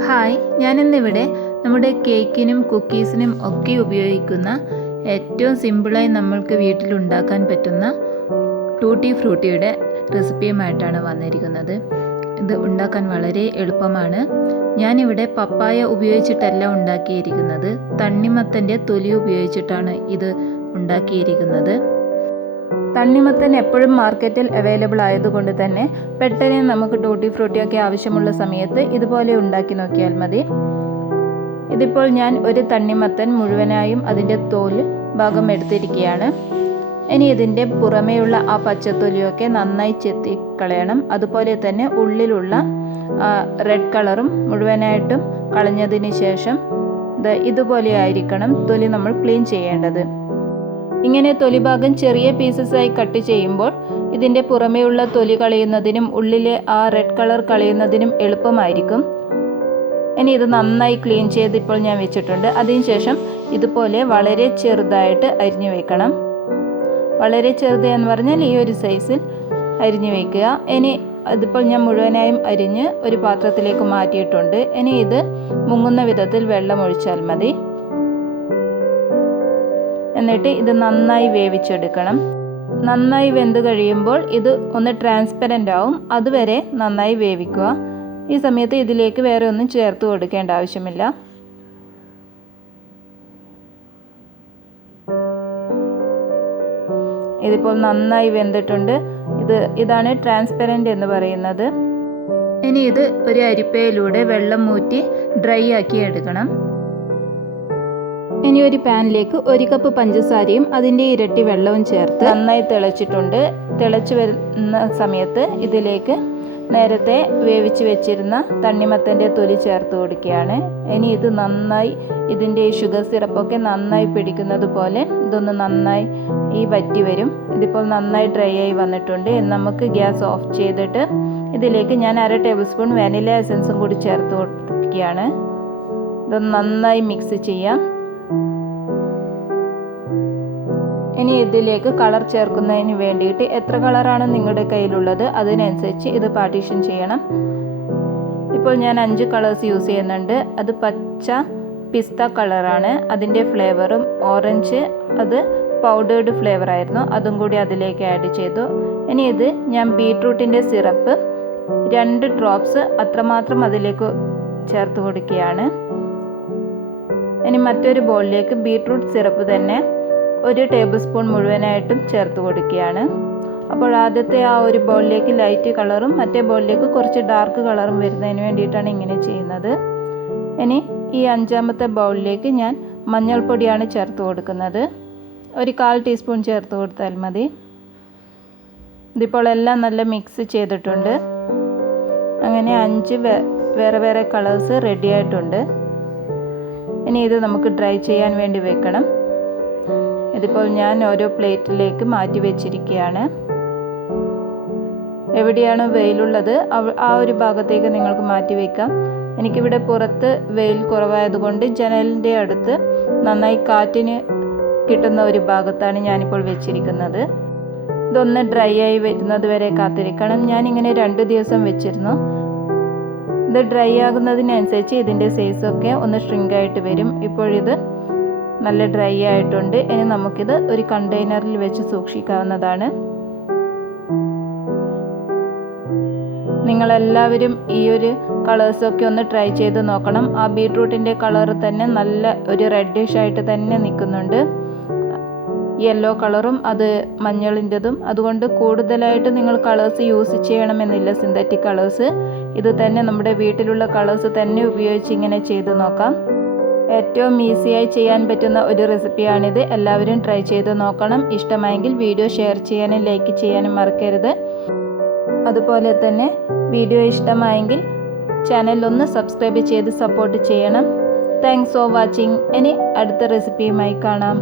Hi, ഞാനിന്നിവിടെ നമ്മുടെ കേക്കിനും കുക്കീസിനും ഒക്കെ ഉപയോഗിക്കുന്ന ഏറ്റവും സിമ്പിളായി നമ്മൾക്ക് വീട്ടിലുണ്ടാക്കാൻ പറ്റുന്ന ടൂട്ടി ഫ്രൂട്ടിയുടെ റെസിപ്പിയുമായിട്ടാണ് വന്നിരിക്കുന്നത്. ഇത് ഉണ്ടാക്കാൻ വളരെ എളുപ്പമാണ്. ഞാനിവിടെ പപ്പായ ഉപയോഗിച്ചിട്ടല്ല ഉണ്ടാക്കിയിരിക്കുന്നത്, തണ്ണിമത്തൻ്റെ തൊലി ഉപയോഗിച്ചിട്ടാണ് ഇത് ഉണ്ടാക്കിയിരിക്കുന്നത്. തണ്ണിമത്തൻ എപ്പോഴും മാർക്കറ്റിൽ അവൈലബിൾ ആയതുകൊണ്ട് തന്നെ പെട്ടെന്ന് നമുക്ക് ടൂട്ടി ഫ്രൂട്ടിയൊക്കെ ആവശ്യമുള്ള സമയത്ത് ഇതുപോലെ ഉണ്ടാക്കി നോക്കിയാൽ മതി. ഇതിപ്പോൾ ഞാൻ ഒരു തണ്ണിമത്തൻ മുഴുവനായും അതിൻ്റെ തോല് ഭാഗം എടുത്തിരിക്കുകയാണ്. ഇനി ഇതിൻ്റെ പുറമേയുള്ള ആ പച്ചത്തൊലിയൊക്കെ നന്നായി ചെത്തിക്കളയണം. അതുപോലെ തന്നെ ഉള്ളിലുള്ള റെഡ് കളറും മുഴുവനായിട്ടും കളഞ്ഞതിന് ശേഷം ഇതുപോലെ ആയിരിക്കണം തൊലി നമ്മൾ ക്ലീൻ ചെയ്യേണ്ടത്. ഇങ്ങനെ തൊലി ഭാഗം ചെറിയ പീസസായി കട്ട് ചെയ്യുമ്പോൾ ഇതിൻ്റെ പുറമേയുള്ള തൊലി കളയുന്നതിനും ഉള്ളിലെ ആ റെഡ് കളർ കളയുന്നതിനും എളുപ്പമായിരിക്കും. ഇനി ഇത് നന്നായി ക്ലീൻ ചെയ്ത് ഇപ്പോൾ ഞാൻ വെച്ചിട്ടുണ്ട്. അതിനുശേഷം ഇതുപോലെ വളരെ ചെറുതായിട്ട് അരിഞ്ഞു വെക്കണം. വളരെ ചെറുത് എന്ന് പറഞ്ഞാൽ ഈ ഒരു സൈസിൽ അരിഞ്ഞു വയ്ക്കുക. ഇനി അതിപ്പോൾ ഞാൻ മുഴുവനായും അരിഞ്ഞ് ഒരു പാത്രത്തിലേക്ക് മാറ്റിയിട്ടുണ്ട്. ഇനി ഇത് മുങ്ങുന്ന വിധത്തിൽ വെള്ളം ഒഴിച്ചാൽ മതി. എന്നിട്ട് ഇത് നന്നായി വേവിച്ചെടുക്കണം. നന്നായി വെന്ത് കഴിയുമ്പോൾ ഇത് ഒന്ന് ട്രാൻസ്പെറൻ്റ് ആവും. അതുവരെ നന്നായി വേവിക്കുക. ഈ സമയത്ത് ഇതിലേക്ക് വേറെ ഒന്നും ചേർത്ത് കൊടുക്കേണ്ട ആവശ്യമില്ല. ഇതിപ്പോൾ നന്നായി വെന്തിട്ടുണ്ട്. ഇതാണ് ട്രാൻസ്പെറൻ്റ് എന്ന് പറയുന്നത്. ഇനി ഇത് ഒരു അരിപ്പയിലൂടെ വെള്ളം ഊറ്റി ഡ്രൈ ആക്കി എടുക്കണം. ഇനി ഒരു പാനിലേക്ക് 1 കപ്പ് പഞ്ചസാരയും അതിൻ്റെ ഇരട്ടി വെള്ളവും ചേർത്ത് നന്നായി തിളച്ചിട്ടുണ്ട്. തിളച്ച് വരുന്ന സമയത്ത് ഇതിലേക്ക് നേരത്തെ വേവിച്ച് വെച്ചിരുന്ന തണ്ണിമത്തൻ്റെ തൊലി ചേർത്ത് കൊടുക്കുകയാണ്. ഇനി ഇത് നന്നായി ഇതിൻ്റെ ഷുഗർ സിറപ്പൊക്കെ നന്നായി പിടിക്കുന്നത് പോലെ ഇതൊന്ന് നന്നായി വറ്റി വരും. ഇതിപ്പോൾ നന്നായി ഡ്രൈ ആയി വന്നിട്ടുണ്ട്. നമുക്ക് ഗ്യാസ് ഓഫ് ചെയ്തിട്ട് ഇതിലേക്ക് ഞാൻ 1/2 ടേബിൾ സ്പൂൺ വാനില എസൻസും കൂടി ചേർത്ത് കൊടുക്കുകയാണ്. ഇതൊന്ന് നന്നായി മിക്സ് ചെയ്യാം. ഇനി ഇതിലേക്ക് കളർ ചേർക്കുന്നതിന് വേണ്ടിയിട്ട് എത്ര കളറാണ് നിങ്ങളുടെ കയ്യിലുള്ളത് അതിനനുസരിച്ച് ഇത് പാർട്ടീഷൻ ചെയ്യണം. ഇപ്പോൾ ഞാൻ 5 കളേഴ്സ് യൂസ് ചെയ്യുന്നുണ്ട്. അത് പച്ച പിസ്ത കളറാണ്, അതിൻ്റെ ഫ്ലേവറും ഓറഞ്ച് അത് പൗഡേർഡ് ഫ്ലേവറായിരുന്നു, അതും കൂടി അതിലേക്ക് ആഡ് ചെയ്തു. ഇനി ഇത് ഞാൻ ബീട്രൂട്ടിൻ്റെ സിറപ്പ് 2 ഡ്രോപ്സ് അത്രമാത്രം അതിലേക്ക് ചേർത്ത് കൊടുക്കുകയാണ്. ഇനി മറ്റൊരു ബൗളിലേക്ക് ബീട്രൂട്ട് സിറപ്പ് തന്നെ 1 ടേബിൾ സ്പൂൺ മുഴുവനായിട്ടും ചേർത്ത് കൊടുക്കുകയാണ്. അപ്പോൾ ആദ്യത്തെ ആ ഒരു ബൗളിലേക്ക് ലൈറ്റ് കളറും മറ്റേ ബൗളിലേക്ക് കുറച്ച് ഡാർക്ക് കളറും വരുന്നതിന് വേണ്ടിയിട്ടാണ് ഇങ്ങനെ ചെയ്യുന്നത്. ഇനി ഈ 5ാമത്തെ ബൗളിലേക്ക് ഞാൻ മഞ്ഞൾപ്പൊടിയാണ് ചേർത്ത് കൊടുക്കുന്നത്. ഒരു 1/4 ടീസ്പൂൺ ചേർത്ത് കൊടുത്താൽ മതി. ഇതിപ്പോൾ എല്ലാം നല്ല മിക്സ് ചെയ്തിട്ടുണ്ട്. അങ്ങനെ 5 വേറെ വേറെ കളേഴ്സ് റെഡി ആയിട്ടുണ്ട്. ഇനി ഇത് നമുക്ക് ഡ്രൈ ചെയ്യാൻ വേണ്ടി വെക്കണം. ഇതിപ്പോൾ ഞാൻ ഓരോ പ്ലേറ്റിലേക്ക് മാറ്റി വെച്ചിരിക്കുകയാണ്. എവിടെയാണോ വെയിലുള്ളത് ആ ഒരു ഭാഗത്തേക്ക് നിങ്ങൾക്ക് മാറ്റി വയ്ക്കാം. എനിക്കിവിടെ പുറത്ത് വെയിൽ കുറവായതുകൊണ്ട് ജനലിൻ്റെ അടുത്ത് നന്നായി കാറ്റിന് കിട്ടുന്ന ഒരു ഭാഗത്താണ് ഞാനിപ്പോൾ വെച്ചിരിക്കുന്നത്. ഇതൊന്ന് ഡ്രൈ ആയി വരുന്നത് വരെ കാത്തിരിക്കണം. ഞാനിങ്ങനെ 2 ദിവസം വെച്ചിരുന്നു. ഇത് ഡ്രൈ ആകുന്നതിനനുസരിച്ച് ഇതിൻ്റെ സൈസൊക്കെ ഒന്ന് ഷ്രിങ്ക് ആയിട്ട് വരും. ഇപ്പോഴിത് നല്ല ഡ്രൈ ആയിട്ടുണ്ട്. ഇനി നമുക്കിത് ഒരു കണ്ടെയ്നറിൽ വെച്ച് സൂക്ഷിക്കാവുന്നതാണ്. നിങ്ങളെല്ലാവരും ഈ ഒരു കളേഴ്സൊക്കെ ഒന്ന് ട്രൈ ചെയ്ത് നോക്കണം. ആ ബീട്രൂട്ടിൻ്റെ കളർ തന്നെ നല്ല ഒരു റെഡിഷ് ആയിട്ട് തന്നെ നിൽക്കുന്നുണ്ട്. യെല്ലോ കളറും അത് മഞ്ഞളിൻ്റെതും. അതുകൊണ്ട് കൂടുതലായിട്ട് നിങ്ങൾ കളേഴ്സ് യൂസ് ചെയ്യണമെന്നില്ല, സിന്തറ്റിക് കളേഴ്സ്. ഇത് തന്നെ നമ്മുടെ വീട്ടിലുള്ള കളേഴ്സ് തന്നെ ഉപയോഗിച്ച് ഇങ്ങനെ ചെയ്ത് നോക്കാം. ഏറ്റവും ഈസിയായി ചെയ്യാൻ പറ്റുന്ന ഒരു റെസിപ്പിയാണിത്. എല്ലാവരും ട്രൈ ചെയ്ത് നോക്കണം. ഇഷ്ടമായെങ്കിൽ വീഡിയോ ഷെയർ ചെയ്യാനും ലൈക്ക് ചെയ്യാനും മറക്കരുത്. അതുപോലെ തന്നെ വീഡിയോ ഇഷ്ടമായെങ്കിൽ ചാനൽ ഒന്ന് സബ്സ്ക്രൈബ് ചെയ്ത് സപ്പോർട്ട് ചെയ്യണം. Thanks for watching. ഇനി അടുത്ത റെസിപ്പിയുമായി കാണാം.